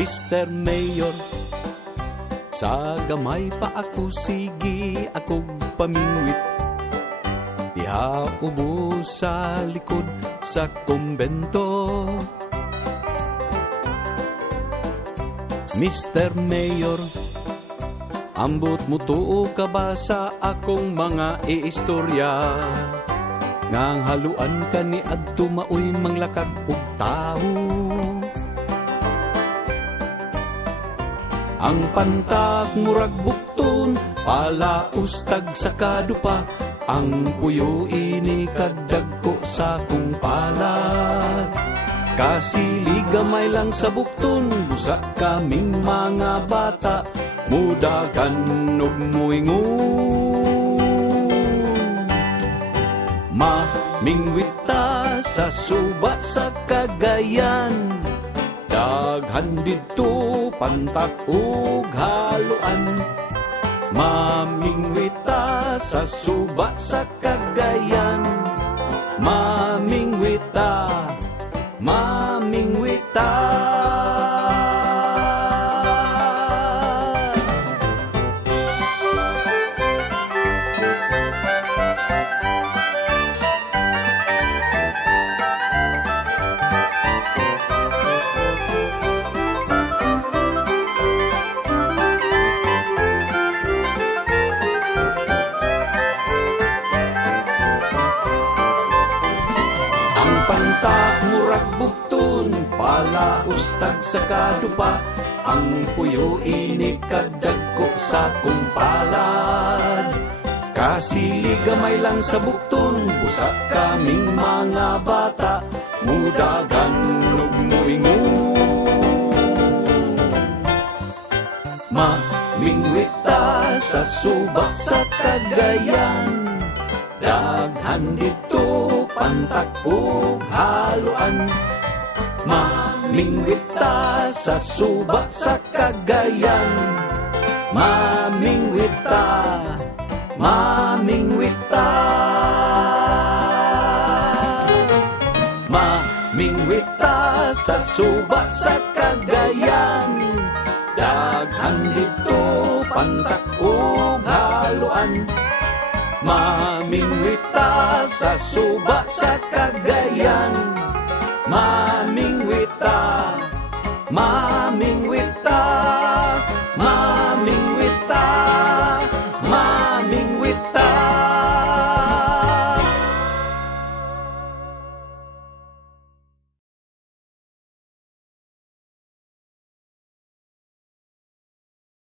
Mr. Mayor, sa gamay pa ako sige akog pamingwit. Diha ubo sa likod sa kumbento. Mr. Mayor, ambot mo tuo ka ba sa akong mga iistorya? Ngang haluan ka ni adto maoy manglakad og tawo. Ang pantak murag bukton, palaustag sa kadupa. Ang puyo ini kadagko sa kong palad. Kasiligamay lang sa bukton, busa kaming mga bata. Mudagan og muingon. Mamingwita sa suba sa Cagayan. Daghan didto pantak ug haluan. Mamingwita sa suba sa Cagayan. Mamingwita, mamingwita. Pantak murag bukton, palaustag sa kadupa. Ang puyo ini kadagko sa kong palad. Kasiligamay lang sa bukton, busa kaming mga bata. Mudagan ug muingon. Mamingwita sa suba sa Cagayan. Daghan dito pantak ug haluan. Mamingwita sa suba sa Cagayan. Mamingwita, mamingwita. Mamingwita sa suba sa Cagayan. Daghan dito pantak ug haluan. Mamingwita sa suba sa Cagayan. Mamingwita, mamingwita.